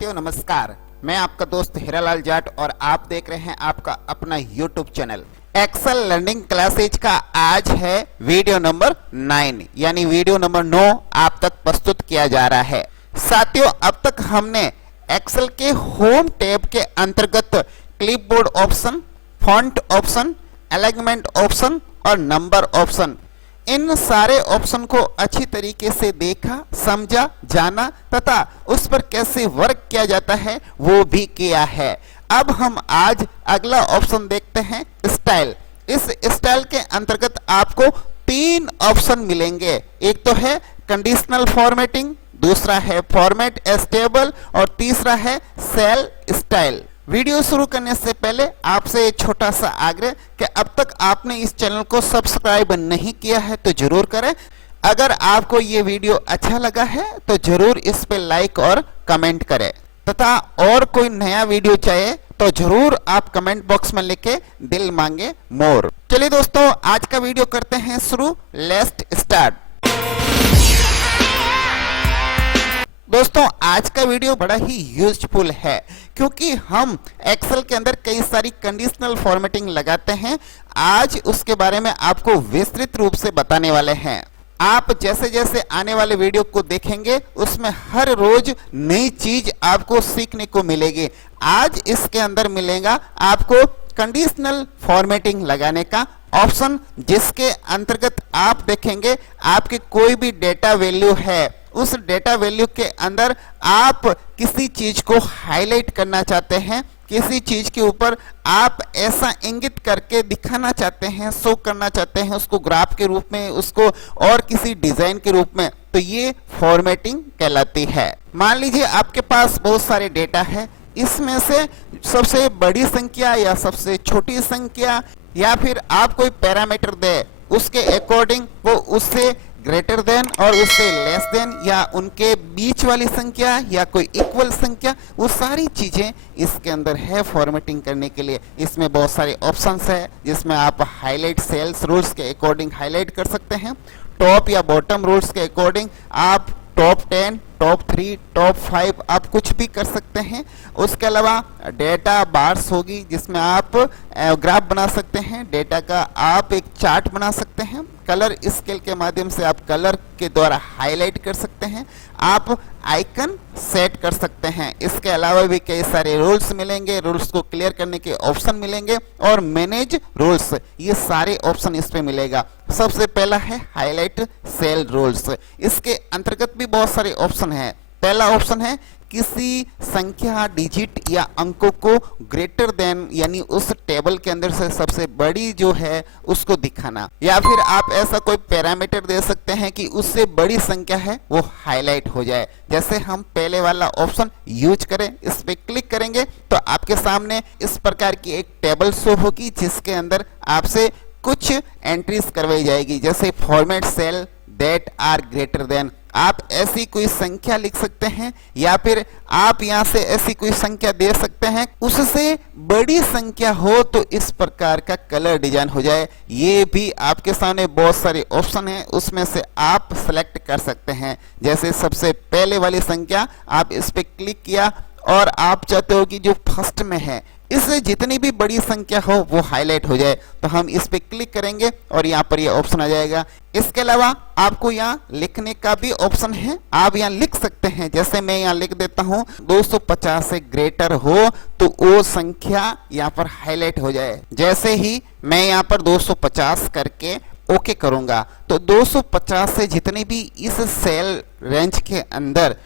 साथियों नमस्कार, मैं आपका दोस्त हीरालाल जाट और आप देख रहे हैं आपका अपना YouTube channel Excel learning classes का। आज है वीडियो नंबर 9 यानी वीडियो नंबर 9 आप तक प्रस्तुत किया जा रहा है। साथियों अब तक हमने एक्सेल के होम टैब के अंतर्गत clipboard option, font option, alignment option और नंबर ऑप्शन, इन सारे ऑप्शन को अच्छी तरीके से देखा, समझा, जाना तथा उस पर कैसे वर्क किया जाता है वो भी किया है। अब हम आज अगला ऑप्शन देखते हैं, स्टाइल। इस स्टाइल के अंतर्गत आपको 3 ऑप्शन मिलेंगे। एक तो है कंडीशनल फॉर्मेटिंग, दूसरा है फॉर्मेट एज टेबल और तीसरा है सेल स्टाइल। वीडियो शुरू करने से पहले आपसे एक छोटा सा आग्रह कि अब तक आपने इस चैनल को सब्सक्राइब नहीं किया है तो जरूर करें। अगर आपको ये वीडियो अच्छा लगा है तो जरूर इस पे लाइक और कमेंट करें तथा और कोई नया वीडियो चाहिए तो जरूर आप कमेंट बॉक्स में लिखे दिल मांगे मोर। चलिए दोस्तों आज का वीडियो करते हैं शुरू। Let's start. दोस्तों आज का वीडियो बड़ा ही यूजफुल है क्योंकि हम एक्सेल के अंदर कई सारी कंडीशनल फॉर्मेटिंग लगाते हैं। आज उसके बारे में आपको विस्तृत रूप से बताने वाले हैं। आप जैसे जैसे आने वाले वीडियो को देखेंगे उसमें हर रोज नई चीज आपको सीखने को मिलेगी। आज इसके अंदर मिलेगा आपको कंडीशनल फॉर्मेटिंग लगाने का ऑप्शन, जिसके अंतर्गत आप देखेंगे आपके कोई भी डेटा वैल्यू है, उस डेटा वैल्यू के अंदर आप किसी चीज को हाईलाइट करना चाहते हैं, किसी चीज के ऊपर आप ऐसा इंगित करके दिखाना चाहते हैं, शो करना चाहते हैं उसको ग्राफ के रूप में, उसको और किसी डिजाइन के रूप में, तो ये फॉर्मेटिंग कहलाती है। मान लीजिए आपके पास बहुत सारे डेटा है, इसमें से सबसे बड़ी संख्या या सबसे छोटी संख्या या फिर आप कोई पैरामीटर दे उसके अकॉर्डिंग वो उससे ग्रेटर देन और उससे लेस देन या उनके बीच वाली संख्या या कोई इक्वल संख्या, वो सारी चीजें इसके अंदर है फॉर्मेटिंग करने के लिए। इसमें बहुत सारे ऑप्शंस है जिसमें आप हाईलाइट सेल्स रूल्स के अकॉर्डिंग हाईलाइट कर सकते हैं, टॉप या बॉटम रूल्स के अकॉर्डिंग आप टॉप 10, टॉप 3, टॉप 5 आप कुछ भी कर सकते हैं। उसके अलावा डेटा बार्स होगी जिसमें आप ग्राफ बना सकते हैं, डेटा का आप एक चार्ट बना सकते हैं, कलर स्केल के माध्यम से आप कलर के द्वारा हाईलाइट कर सकते हैं, आप आइकन सेट कर सकते हैं। इसके अलावा भी कई सारे रूल्स मिलेंगे, रूल्स को क्लियर करने के ऑप्शन मिलेंगे और मैनेज रूल्स, ये सारे ऑप्शन इस पे मिलेगा। सबसे पहला है हाईलाइट सेल रूल्स। इसके अंतर्गत भी बहुत सारे ऑप्शन है। पहला ऑप्शन है किसी संख्या, डिजिट या अंकों को ग्रेटर देन यानी उस टेबल के अंदर से सबसे बड़ी जो है उसको दिखाना, या फिर आप ऐसा कोई पैरामीटर दे सकते हैं कि उससे बड़ी संख्या है वो हाईलाइट हो जाए। जैसे हम पहले वाला ऑप्शन यूज करें, इस पे क्लिक करेंगे तो आपके सामने इस प्रकार की एक टेबल शो होगी जिसके अंदर आपसे कुछ एंट्रीज करवाई जाएगी, जैसे format cell that are greater than. आप ऐसी कोई संख्या लिख सकते हैं या फिर आप यहां से ऐसी कोई संख्या दे सकते हैं उससे बड़ी संख्या हो तो इस प्रकार का कलर डिजाइन हो जाए। ये भी आपके सामने बहुत सारे ऑप्शन हैं, उसमें से आप सेलेक्ट कर सकते हैं। जैसे सबसे पहले वाली संख्या आप इस पे क्लिक किया और आप चाहते हो कि जो फर्स्ट में है इससे जितनी भी बड़ी संख्या हो वो हाईलाइट हो जाए, तो हम इस पे क्लिक करेंगे और यहाँ पर ये ऑप्शन आ जाएगा। इसके अलावा आपको यहाँ लिखने का भी ऑप्शन है, आप यहाँ लिख सकते हैं। जैसे मैं यहाँ लिख देता हूँ 250 से ग्रेटर हो तो वो संख्या यहाँ पर हाईलाइट हो जाए। जैसे ही मैं यहाँ पर 250 करके ओके करूंगा तो 250 से जितनी भी इस सेल रेंज के अंदर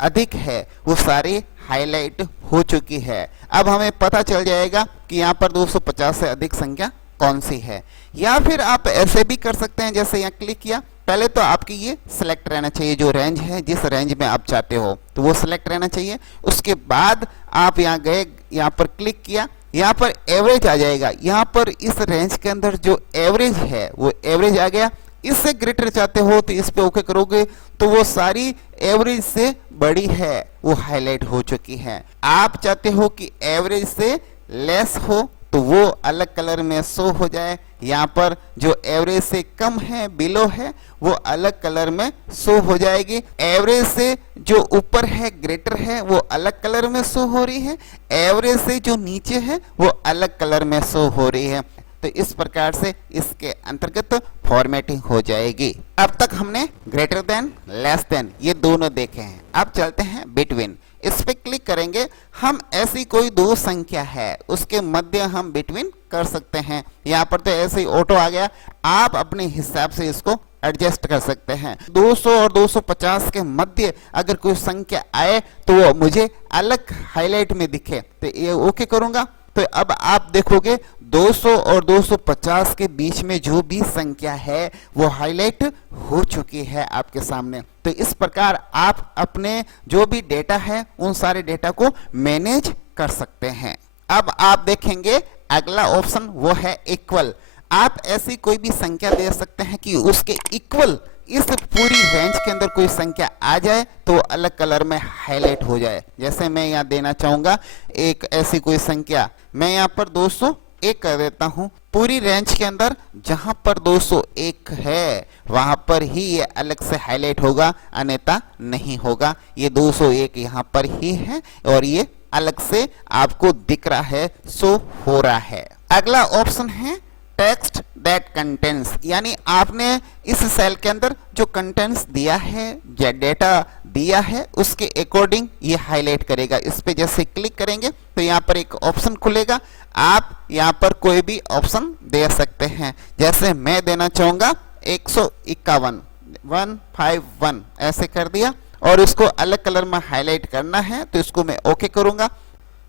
अधिक है वो सारी हाईलाइट हो चुकी है। अब हमें पता चल जाएगा कि यहाँ पर 250 से अधिक संख्या कौन सी है। या फिर आप ऐसे भी कर सकते हैं, जैसे यहाँ क्लिक किया, पहले तो आपकी ये सिलेक्ट रहना चाहिए, जो रेंज है जिस रेंज में आप चाहते हो तो वो सिलेक्ट रहना चाहिए। उसके बाद आप यहाँ गए, यहाँ पर क्लिक किया, यहाँ पर एवरेज आ जाएगा। यहाँ पर इस रेंज के अंदर जो एवरेज है वो एवरेज आ गया। इससे ग्रेटर चाहते हो तो इस पे ओके करोगे तो वो सारी एवरेज से बड़ी है वो हाईलाइट हो चुकी है। आप चाहते हो कि एवरेज से लेस हो तो वो अलग कलर में शो हो जाए। यहाँ पर जो एवरेज से कम है, बिलो है, वो अलग कलर में शो हो जाएगी। एवरेज से जो ऊपर है, ग्रेटर है, वो अलग कलर में शो हो रही है। एवरेज से जो नीचे है वो अलग कलर में शो हो रही है। तो इस प्रकार से इसके अंतर्गत फॉर्मेटिंग हो जाएगी। अब तक हमने ग्रेटर देन, लेस देन ये दोनों देखे हैं। अब चलते हैं बिटवीन। इस पे क्लिक करेंगे, हम ऐसी कोई दो संख्या है उसके मध्य हम बिटवीन कर सकते हैं। यहाँ पर तो ऐसे ही ऑटो आ गया, आप अपने हिसाब से इसको एडजस्ट कर सकते हैं। 200 और 250 के मध्य अगर कोई संख्या आए तो वो मुझे अलग हाईलाइट में दिखे, तो ये ओके करूंगा। तो अब आप देखोगे 200 और 250 के बीच में जो भी संख्या है वो हाईलाइट हो चुकी है आपके सामने। तो इस प्रकार आप अपने जो भी डेटा है उन सारे डेटा को मैनेज कर सकते हैं। अब आप देखेंगे अगला ऑप्शन वो है इक्वल। आप ऐसी कोई भी संख्या दे सकते हैं कि उसके इक्वल इस पूरी रेंज के अंदर कोई संख्या आ जाए तो अलग कलर में हाईलाइट हो जाए। जैसे मैं यहाँ देना चाहूंगा एक ऐसी कोई संख्या, मैं यहाँ पर 201 कर देता हूँ। पूरी रेंज के अंदर जहां पर 201 है वहां पर ही ये अलग से हाईलाइट होगा, अन्यथा नहीं होगा। ये 201 यहाँ पर ही है और ये अलग से आपको दिख रहा है, शो हो रहा है। अगला ऑप्शन है टेक्स्ट दैट कंटेंट्स, यानी आपने इस सेल के अंदर जो कंटेंट्स दिया है या डेटा दिया है उसके अकॉर्डिंग ये हाईलाइट करेगा। इस पे जैसे क्लिक करेंगे तो यहाँ पर एक ऑप्शन खुलेगा, आप यहाँ पर कोई भी ऑप्शन दे सकते हैं। जैसे मैं देना चाहूंगा 151 151 ऐसे कर दिया और इसको अलग कलर में हाईलाइट करना है तो इसको मैं ओके करूंगा।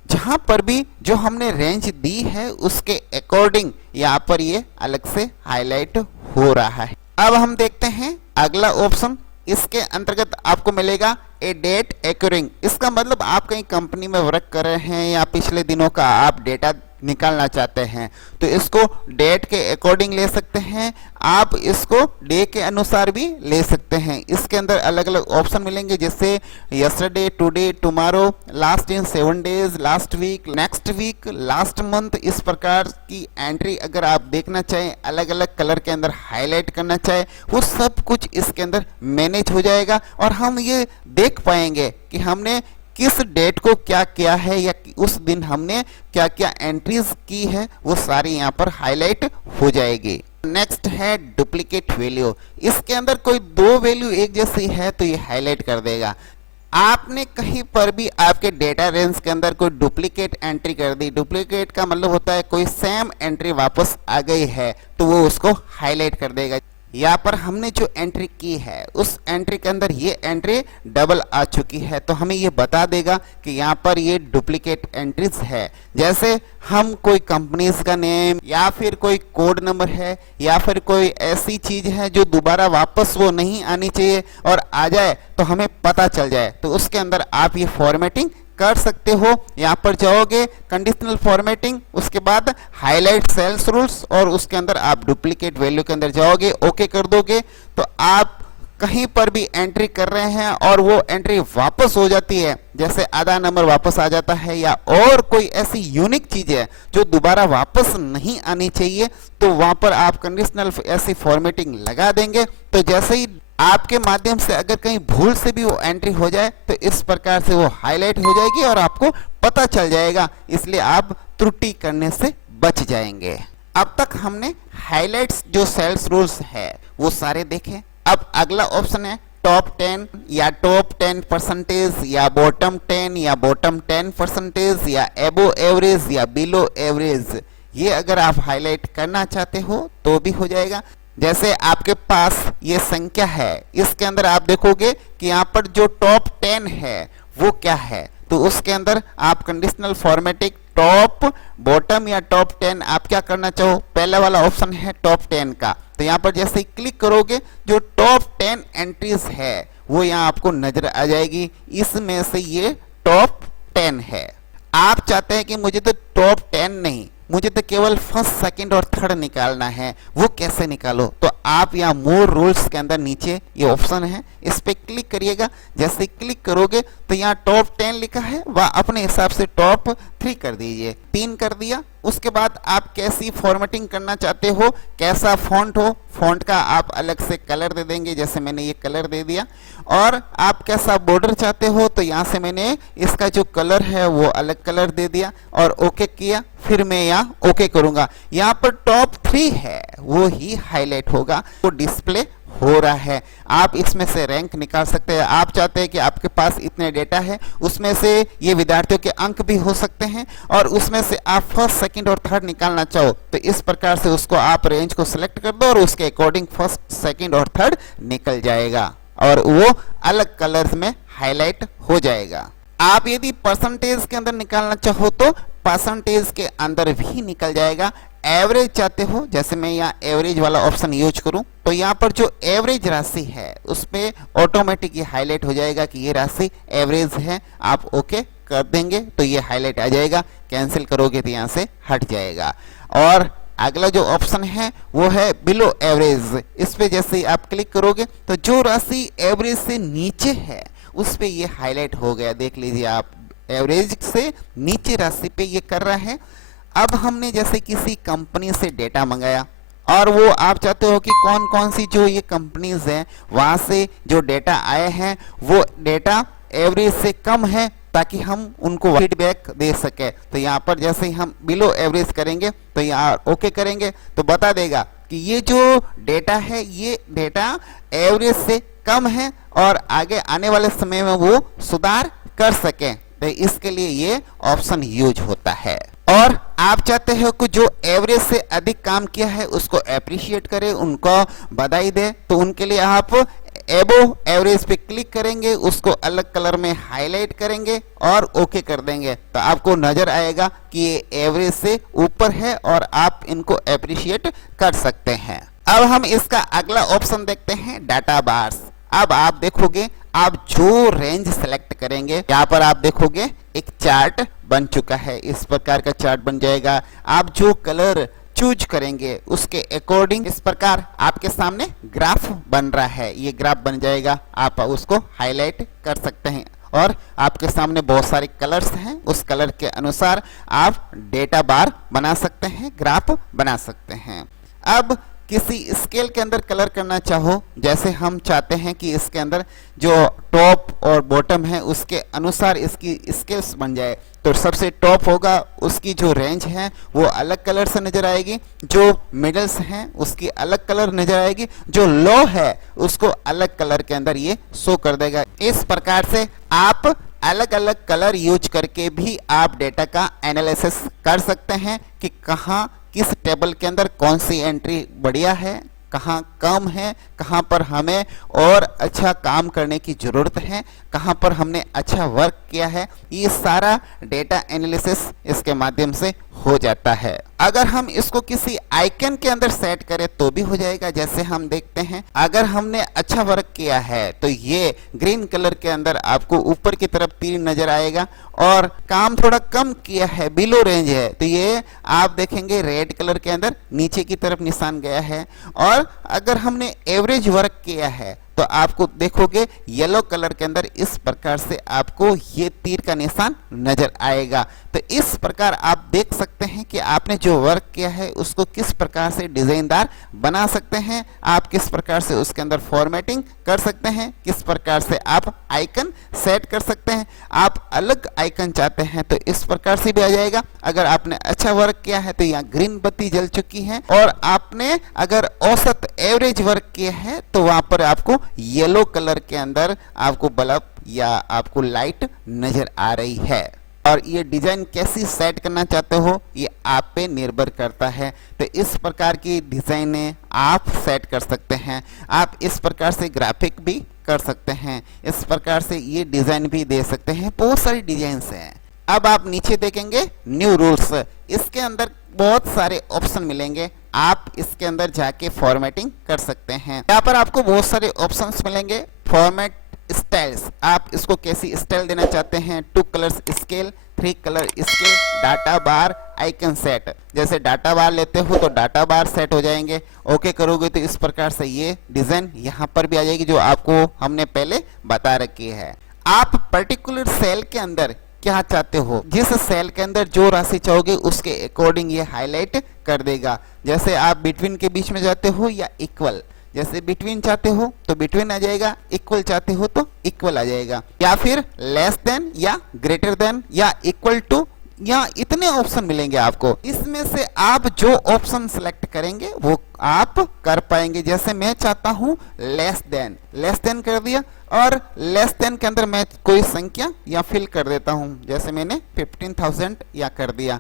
जहां पर भी जो हमने रेंज दी है उसके अकॉर्डिंग यहाँ पर ये अलग से हाईलाइट हो रहा है। अब हम देखते हैं अगला ऑप्शन। इसके अंतर्गत आपको मिलेगा ए डेट एक्यूरिंग। इसका मतलब आप कहीं कंपनी में वर्क कर रहे हैं या पिछले दिनों का आप डेटा निकालना चाहते हैं तो इसको डेट के अकॉर्डिंग ले सकते हैं, आप इसको डे के अनुसार भी ले सकते हैं। इसके अंदर अलग अलग ऑप्शन मिलेंगे जैसे yesterday, today, tomorrow, last in 7 days, last week, next week, last month. इस प्रकार की एंट्री अगर आप देखना चाहें, अलग अलग कलर के अंदर हाईलाइट करना चाहें, वो सब कुछ इसके अंदर मैनेज हो जाएगा और हम ये देख पाएंगे कि हमने किस डेट को क्या किया है या उस दिन हमने क्या क्या एंट्रीज की है, वो सारी यहाँ पर हाईलाइट हो जाएगी। नेक्स्ट है डुप्लीकेट वैल्यू। इसके अंदर कोई दो वैल्यू एक जैसी है तो ये हाईलाइट कर देगा। आपने कहीं पर भी आपके डेटा रेंज के अंदर कोई डुप्लीकेट एंट्री कर दी, डुप्लीकेट का मतलब होता है कोई सेम एंट्री वापस आ गई है तो वो उसको हाईलाइट कर देगा। यहाँ पर हमने जो एंट्री की है उस एंट्री के अंदर ये एंट्री डबल आ चुकी है तो हमें ये बता देगा कि यहाँ पर ये डुप्लीकेट एंट्रीज है। जैसे हम कोई कंपनीज का नेम या फिर कोई कोड नंबर है या फिर कोई ऐसी चीज है जो दोबारा वापस वो नहीं आनी चाहिए और आ जाए तो हमें पता चल जाए, तो उसके अंदर आप ये फॉर्मेटिंग कर सकते हो। यहाँ पर जाओगे कंडीशनल फॉर्मेटिंग, उसके बाद हाईलाइट सेल्स रूल्स और उसके अंदर आप डुप्लीकेट वैल्यू के अंदर जाओगे, ओके कर दोगे तो आप कहीं पर भी एंट्री कर रहे हैं और वो एंट्री वापस हो जाती है, जैसे आधा नंबर वापस आ जाता है या और कोई ऐसी यूनिक चीज है जो दोबारा वापस नहीं आनी चाहिए, तो वहां पर आप कंडीशनल ऐसी फॉर्मेटिंग लगा देंगे। तो जैसे ही आपके माध्यम से अगर कहीं भूल से भी वो एंट्री हो जाए तो इस प्रकार से वो हाईलाइट हो जाएगी और आपको पता चल जाएगा, इसलिए आप त्रुटि करने से बच जाएंगे। अब तक हमने हाईलाइट्स जो सेल्स रूल्स है वो सारे देखे। अब अगला ऑप्शन है टॉप 10 या टॉप 10% या बॉटम 10 या बॉटम 10% या एबो एवरेज या बिलो एवरेज। ये अगर आप हाईलाइट करना चाहते हो तो भी हो जाएगा। जैसे आपके पास ये संख्या है, इसके अंदर आप देखोगे कि यहाँ पर जो टॉप 10 है वो क्या है, तो उसके अंदर आप कंडीशनल फॉर्मेटिंग टॉप, बॉटम या टॉप 10 आप क्या करना चाहो, पहला वाला ऑप्शन है टॉप 10 का, तो यहाँ पर जैसे ही क्लिक करोगे जो टॉप 10 एंट्रीज है वो यहाँ आपको नजर आ जाएगी। इसमें से ये टॉप 10 है। आप चाहते हैं कि मुझे तो टॉप 10 नहीं, मुझे तो केवल फर्स्ट, सेकंड और थर्ड निकालना है, वो कैसे निकालो, तो आप यहाँ मोर रूल्स के अंदर नीचे ये ऑप्शन है, इस पे क्लिक करिएगा। जैसे क्लिक करोगे तो यहाँ टॉप 10 लिखा है, वह अपने हिसाब से टॉप 3 कर दीजिए, 3 कर दिया। उसके बाद आप कैसी फॉर्मेटिंग करना चाहते हो, कैसा फॉन्ट हो, फॉन्ट का आप अलग से कलर दे देंगे, जैसे मैंने ये कलर दे दिया। और आप कैसा बॉर्डर चाहते हो, तो यहाँ से मैंने इसका जो कलर है वो अलग कलर दे दिया और ओके किया। फिर मैं यहाँ ओके करूंगा। यहाँ पर टॉप 3 है वो ही हाईलाइट होगा, वो डिस्प्ले हो रहा है। आप इसमें से रैंक निकाल सकते हैं। आप चाहते हैं कि आपके पास इतने डेटा है, उसमें से ये विद्यार्थियों के अंक भी हो सकते हैं और उसमें से आप फर्स्ट, सेकंड और थर्ड निकालना चाहो तो इस प्रकार से उसको आप रेंज को सिलेक्ट कर दो और उसके अकॉर्डिंग फर्स्ट, सेकंड और थर्ड निकल जाएगा और वो अलग कलर्स में हाईलाइट हो जाएगा। आप यदि परसेंटेज के अंदर निकालना चाहो तो परसेंटेज के अंदर भी निकल जाएगा। एवरेज चाहते हो, जैसे मैं यहाँ एवरेज वाला ऑप्शन यूज करूं तो यहाँ पर जो एवरेज राशि है उसमें ऑटोमेटिक ये हाईलाइट हो जाएगा कि ये राशि एवरेज है। आप ओके कर देंगे तो ये हाईलाइट आ जाएगा, कैंसिल करोगे तो यहाँ से हट जाएगा। और अगला जो ऑप्शन है वो है बिलो एवरेज। इस पे जैसे आप क्लिक करोगे तो जो राशि एवरेज से नीचे है उस पे ये हाईलाइट हो गया। देख लीजिए आप, एवरेज से नीचे राशि पे ये कर रहा है। अब हमने जैसे किसी कंपनी से डेटा मंगाया और वो आप चाहते हो कि कौन कौन सी जो ये कंपनीज हैं वहां से जो डेटा आए हैं वो डेटा एवरेज से कम है ताकि हम उनको फीडबैक दे सके। तो यहाँ पर जैसे ही हम बिलो एवरेज करेंगे तो यहाँ ओके करेंगे तो बता देगा कि ये जो डेटा है ये डेटा एवरेज से कम है और आगे आने वाले समय में वो सुधार कर सके। तो इसके लिए ये ऑप्शन यूज होता है। और आप चाहते हो कि जो एवरेज से अधिक काम किया है उसको एप्रिशिएट करे, उनको बधाई दे, तो उनके लिए आप एबो एवरेज पे क्लिक करेंगे, उसको अलग कलर में हाईलाइट करेंगे और ओके कर देंगे तो आपको नजर आएगा कि ये एवरेज से ऊपर है और आप इनको एप्रिशिएट कर सकते हैं। अब हम इसका अगला ऑप्शन देखते हैं, डाटा बार्स। अब आप देखोगे, आप जो रेंज सेलेक्ट करेंगे यहाँ पर आप देखोगे एक चार्ट बन चुका है। इस प्रकार का चार्ट बन जाएगा। आप जो कलर चूज करेंगे उसके अकॉर्डिंग इस प्रकार आपके सामने ग्राफ बन रहा है। ये ग्राफ बन जाएगा, आप उसको हाईलाइट कर सकते हैं और आपके सामने बहुत सारे कलर्स हैं, उस कलर के अनुसार आप डेटा बार बना सकते हैं, ग्राफ बना सकते हैं। अब किसी स्केल के अंदर कलर करना चाहो, जैसे हम चाहते हैं कि इसके अंदर जो टॉप और बॉटम है उसके अनुसार इसकी स्केल्स बन जाए, तो सबसे टॉप होगा उसकी जो रेंज है वो अलग कलर से नजर आएगी, जो मिडल्स हैं उसकी अलग कलर नजर आएगी, जो लो है उसको अलग कलर के अंदर ये शो कर देगा। इस प्रकार से आप अलग अलग कलर यूज करके भी आप डेटा का एनालिसिस कर सकते हैं कि कहाँ किस टेबल के अंदर कौन सी एंट्री बढ़िया है, कहाँ कम है, कहाँ पर हमें और अच्छा काम करने की जरूरत है, कहाँ पर हमने अच्छा वर्क किया है। ये सारा डेटा एनालिसिस इसके माध्यम से हो जाता है। अगर हम इसको किसी आइकन के अंदर सेट करें तो भी हो जाएगा। जैसे हम देखते हैं, अगर हमने अच्छा वर्क किया है तो ये ग्रीन कलर के अंदर आपको ऊपर की तरफ तीर नजर आएगा, और काम थोड़ा कम किया है, बिलो रेंज है, तो ये आप देखेंगे रेड कलर के अंदर नीचे की तरफ निशान गया है। और अगर हमने एवरेज वर्क किया है तो आपको देखोगे येलो कलर के अंदर इस प्रकार से आपको ये तीर का निशान नजर आएगा। तो इस प्रकार आप देख सकते हैं कि आपने जो वर्क किया है उसको किस प्रकार से डिजाइनदार बना सकते हैं, आप किस प्रकार से उसके अंदर फॉर्मेटिंग कर सकते हैं, किस प्रकार से आप आइकन सेट कर सकते हैं। आप अलग आइकन चाहते हैं तो इस प्रकार से भी आ जाएगा। अगर आपने अच्छा वर्क किया है तो यहाँ ग्रीन बत्ती जल चुकी है, और आपने अगर औसत एवरेज वर्क किया है तो वहां पर आपको येलो कलर के अंदर आपको बल्ब या आपको लाइट नजर आ रही है। और ये डिजाइन कैसी सेट करना चाहते हो ये आप पे निर्भर करता है। तो इस प्रकार की डिजाइनें आप सेट कर सकते हैं। आप इस प्रकार से ग्राफिक भी कर सकते हैं, इस प्रकार से ये डिजाइन भी दे सकते हैं। बहुत सारी डिजाइन्स हैं। अब आप नीचे देखेंगे न्यू रूल्स, इसके अंदर बहुत सारे ऑप्शन मिलेंगे। आप इसके अंदर जाके फॉर्मेटिंग कर सकते हैं। यहाँ पर आपको बहुत सारे ऑप्शंस मिलेंगे। फॉर्मेट स्टाइल्स, आप इसको कैसी स्टाइल देना चाहते हैं, 2 colours scale, 3 colour scale, data bar, icon set. जैसे डाटा बार लेते हो तो डाटा बार सेट हो जाएंगे। ओके करोगे तो इस प्रकार से ये डिजाइन यहाँ पर भी आ जाएगी जो आपको हमने पहले बता रखी है। आप पर्टिकुलर सेल के अंदर क्या चाहते हो, जिस सेल के अंदर जो राशि चाहोगे उसके अकॉर्डिंग ये हाईलाइट कर देगा। जैसे आप बिटवीन के बीच में जाते हो या इक्वल, जैसे बिटवीन चाहते हो तो बिटवीन आ जाएगा, इक्वल चाहते हो तो इक्वल आ जाएगा, या फिर लेस देन या ग्रेटर देन या इक्वल टू, या इतने ऑप्शन मिलेंगे आपको। इसमें से आप जो ऑप्शन सेलेक्ट करेंगे वो आप कर पाएंगे। जैसे मैं चाहता हूं लेस देन कर दिया, और लेस देन के अंदर मैं कोई संख्या या फिल कर देता हूं, जैसे मैंने 15,000 या कर दिया।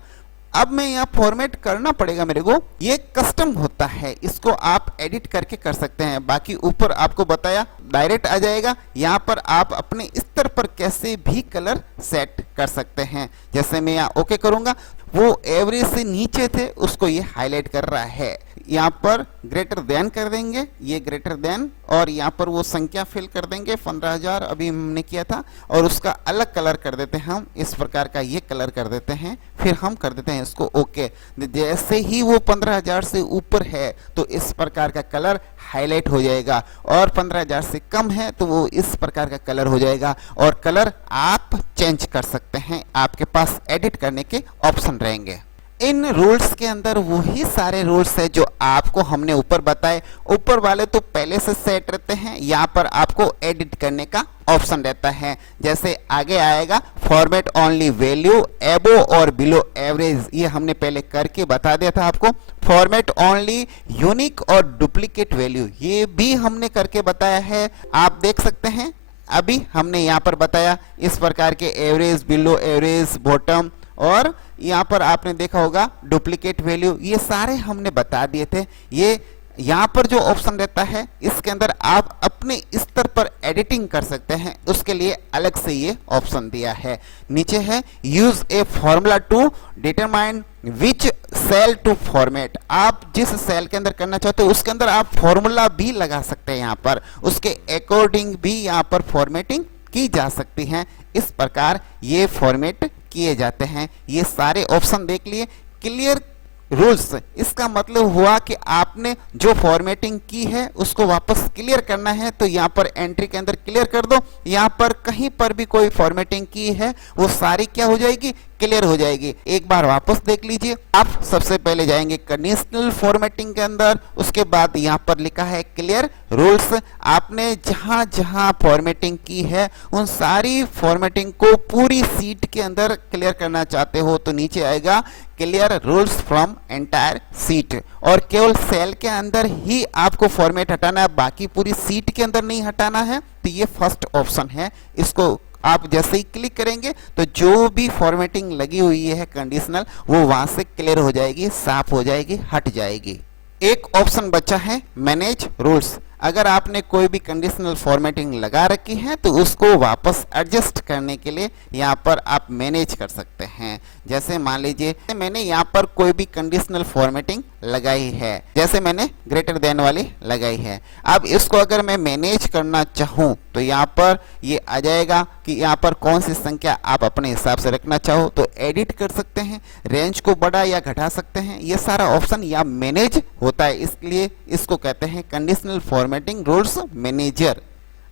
अब मैं यहाँ फॉर्मेट करना पड़ेगा मेरे को, ये कस्टम होता है, इसको आप एडिट करके कर सकते हैं। बाकी ऊपर आपको बताया डायरेक्ट आ जाएगा। यहाँ पर आप अपने स्तर पर कैसे भी कलर सेट कर सकते हैं। जैसे मैं यहाँ ओके करूंगा, वो एवरेज से नीचे थे उसको ये हाईलाइट कर रहा है। यहाँ पर ग्रेटर देन कर देंगे, ये ग्रेटर देन, और यहाँ पर वो संख्या फिल कर देंगे 15,000 अभी हमने किया था, और उसका अलग कलर कर देते हैं हम, इस प्रकार का ये कलर कर देते हैं। फिर हम कर देते हैं इसको ओके। जैसे ही वो 15,000 से ऊपर है तो इस प्रकार का कलर हाईलाइट हो जाएगा, और 15,000 से कम है तो वो इस प्रकार का कलर हो जाएगा। और कलर आप चेंज कर सकते हैं, आपके पास एडिट करने के ऑप्शन रहेंगे। इन रूल्स के अंदर वही सारे रूल्स है जो आपको हमने ऊपर बताए। ऊपर वाले तो पहले से सेट रहते हैं, यहाँ पर आपको एडिट करने का ऑप्शन रहता है। जैसे आगे आएगा फॉर्मेट ओनली वैल्यू एबो और बिलो एवरेज, ये हमने पहले करके बता दिया था आपको। फॉर्मेट ओनली यूनिक और डुप्लीकेट वैल्यू, ये भी हमने करके बताया है, आप देख सकते हैं। अभी हमने यहाँ पर बताया इस प्रकार के एवरेज, बिलो एवरेज, बॉटम, और यहाँ पर आपने देखा होगा डुप्लीकेट वैल्यू, ये सारे हमने बता दिए थे। ये यहाँ पर जो ऑप्शन रहता है इसके अंदर आप अपने स्तर पर एडिटिंग कर सकते हैं, उसके लिए अलग से ये ऑप्शन दिया है। नीचे है use a formula to determine which cell to format, आप जिस सेल के अंदर करना चाहते हो उसके अंदर आप फॉर्मूला भी लगा सकते हैं, यहाँ पर उसके अकॉर्डिंग भी यहाँ पर फॉर्मेटिंग की जा सकती है। इस प्रकार ये फॉर्मेट किए जाते हैं। ये सारे ऑप्शन देख लिए, क्लियर रूल्स, इसका मतलब हुआ कि आपने जो फॉर्मेटिंग की है उसको वापस क्लियर करना है तो यहाँ पर एंट्री के अंदर क्लियर कर दो। यहाँ पर कहीं पर भी कोई फॉर्मेटिंग की है वो सारी क्या हो जाएगी, क्लियर हो जाएगी। एक बार वापस देख लीजिए। आप सबसे पहले जाएंगे कंडीशनल फॉर्मेटिंग के अंदर, उसके बाद यहाँ पर लिखा है क्लियर रूल्स। आपने जहां जहां फॉर्मेटिंग की है उन सारी फॉर्मेटिंग को पूरी सीट के अंदर क्लियर करना चाहते हो तो नीचे आएगा clear rules from entire seat, और केवल सेल के अंदर ही आपको फॉर्मेट हटाना है, बाकी पूरी सीट के अंदर नहीं हटाना है। तो ये फर्स्ट ऑप्शन है, इसको आप जैसे ही क्लिक करेंगे तो जो भी फॉर्मेटिंग लगी हुई है कंडीशनल वो वहां से क्लियर हो जाएगी, साफ हो जाएगी, हट जाएगी। एक ऑप्शन बचा है मैनेज रूल्स। अगर आपने कोई भी कंडीशनल फॉर्मेटिंग लगा रखी है तो उसको वापस एडजस्ट करने के लिए यहाँ पर आप मैनेज कर सकते हैं। जैसे मान लीजिए मैंने यहाँ पर कोई भी कंडीशनल फॉर्मेटिंग लगाई है, जैसे मैंने ग्रेटर देन वाली लगाई है। अब इसको अगर मैं मैनेज करना चाहूँ तो यहाँ पर ये आ जाएगा कि यहाँ पर कौन सी संख्या आप अपने हिसाब से रखना चाहो तो एडिट कर सकते हैं, रेंज को बढ़ा या घटा सकते हैं। ये सारा ऑप्शन यहाँ मैनेज होता है, इसलिए इसको कहते हैं कंडीशनल फॉर्मेटिंग रूल्स मैनेजर।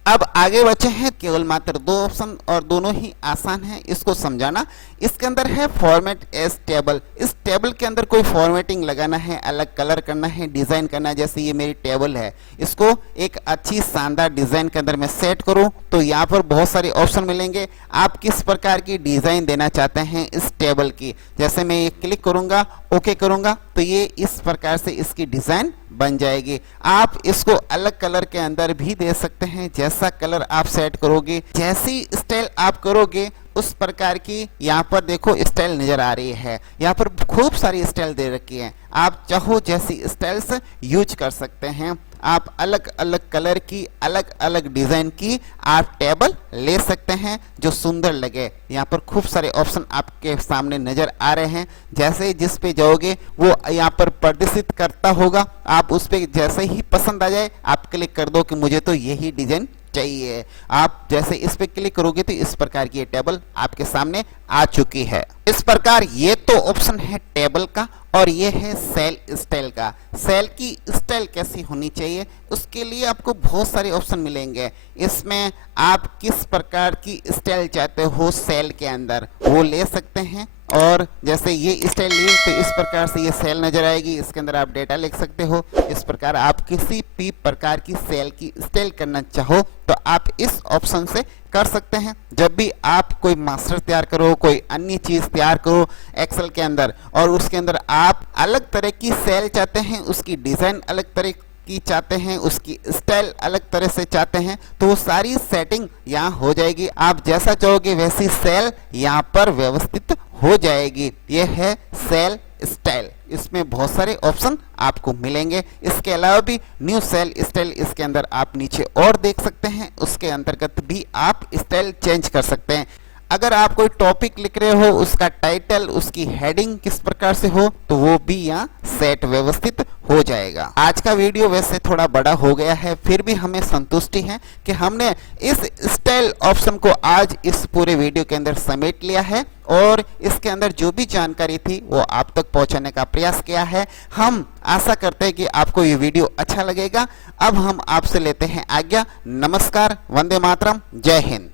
अब आगे बचे हैं केवल मात्र दो ऑप्शन और दोनों ही आसान हैं इसको समझाना। इसके अंदर है फॉर्मेट एज टेबल। इस टेबल के अंदर कोई फॉर्मेटिंग लगाना है, अलग कलर करना है, डिजाइन करना है। जैसे ये मेरी टेबल है, इसको एक अच्छी शानदार डिजाइन के अंदर मैं सेट करूं तो यहाँ पर बहुत सारे ऑप्शन मिलेंगे। आप किस प्रकार की डिजाइन देना चाहते हैं इस टेबल की, जैसे मैं ये क्लिक करूंगा, ओके करूंगा तो ये इस प्रकार से इसकी डिजाइन बन जाएगी। आप इसको अलग कलर के अंदर भी दे सकते हैं, जैसा कलर आप सेट करोगे, जैसी स्टाइल आप करोगे उस प्रकार की यहाँ पर देखो स्टाइल नजर आ रही है। यहाँ पर खूब सारी स्टाइल दे रखी है, आप चाहो जैसी स्टाइल्स यूज कर सकते हैं। आप अलग अलग कलर की, अलग अलग डिजाइन की आप टेबल ले सकते हैं जो सुंदर लगे। यहाँ पर खूब सारे ऑप्शन आपके सामने नजर आ रहे हैं। जैसे जिस पे जाओगे वो यहाँ पर प्रदर्शित करता होगा, आप उस पे जैसे ही पसंद आ जाए आप क्लिक कर दो कि मुझे तो यही डिजाइन चाहिए। आप जैसे इस पे क्लिक करोगे तो इस प्रकार की ये टेबल आपके सामने आ चुकी है। इस प्रकार ये तो ऑप्शन है टेबल का, और ये है सेल स्टाइल का। सेल की स्टाइल कैसी होनी चाहिए, उसके लिए आपको बहुत सारे ऑप्शन मिलेंगे। इसमें आप किस प्रकार की स्टाइल चाहते हो सेल के अंदर वो ले सकते हैं। और जैसे ये स्टाइल लिए तो इस प्रकार से ये सेल नजर आएगी, इसके अंदर आप डेटा लिख सकते हो। इस प्रकार आप किसी भी प्रकार की सेल की स्टाइल करना चाहो तो आप इस ऑप्शन से कर सकते हैं। जब भी आप कोई मास्टर तैयार करो, कोई अन्य चीज तैयार करो एक्सेल के अंदर, और उसके अंदर आप अलग तरह की सेल चाहते हैं, उसकी डिजाइन अलग तरह की चाहते हैं, उसकी स्टाइल अलग तरह से चाहते हैं, तो वो सारी सेटिंग यहाँ हो जाएगी। आप जैसा चाहोगे वैसी सेल यहाँ पर व्यवस्थित हो जाएगी। ये है सेल स्टाइल। इसमें बहुत सारे ऑप्शन आपको मिलेंगे। इसके अलावा भी न्यू सेल स्टाइल इसके अंदर आप नीचे और देख सकते हैं, उसके अंतर्गत भी आप स्टाइल चेंज कर सकते हैं। अगर आप कोई टॉपिक लिख रहे हो, उसका टाइटल, उसकी हेडिंग किस प्रकार से हो, तो वो भी यहाँ सेट व्यवस्थित हो जाएगा। आज का वीडियो वैसे थोड़ा बड़ा हो गया है, फिर भी हमें संतुष्टि है कि हमने इस स्टाइल ऑप्शन को आज इस पूरे वीडियो के अंदर समेट लिया है और इसके अंदर जो भी जानकारी थी वो आप तक पहुंचाने का प्रयास किया है। हम आशा करते हैं कि आपको ये वीडियो अच्छा लगेगा। अब हम आपसे लेते हैं आज्ञा। नमस्कार, वंदे मातरम, जय हिंद।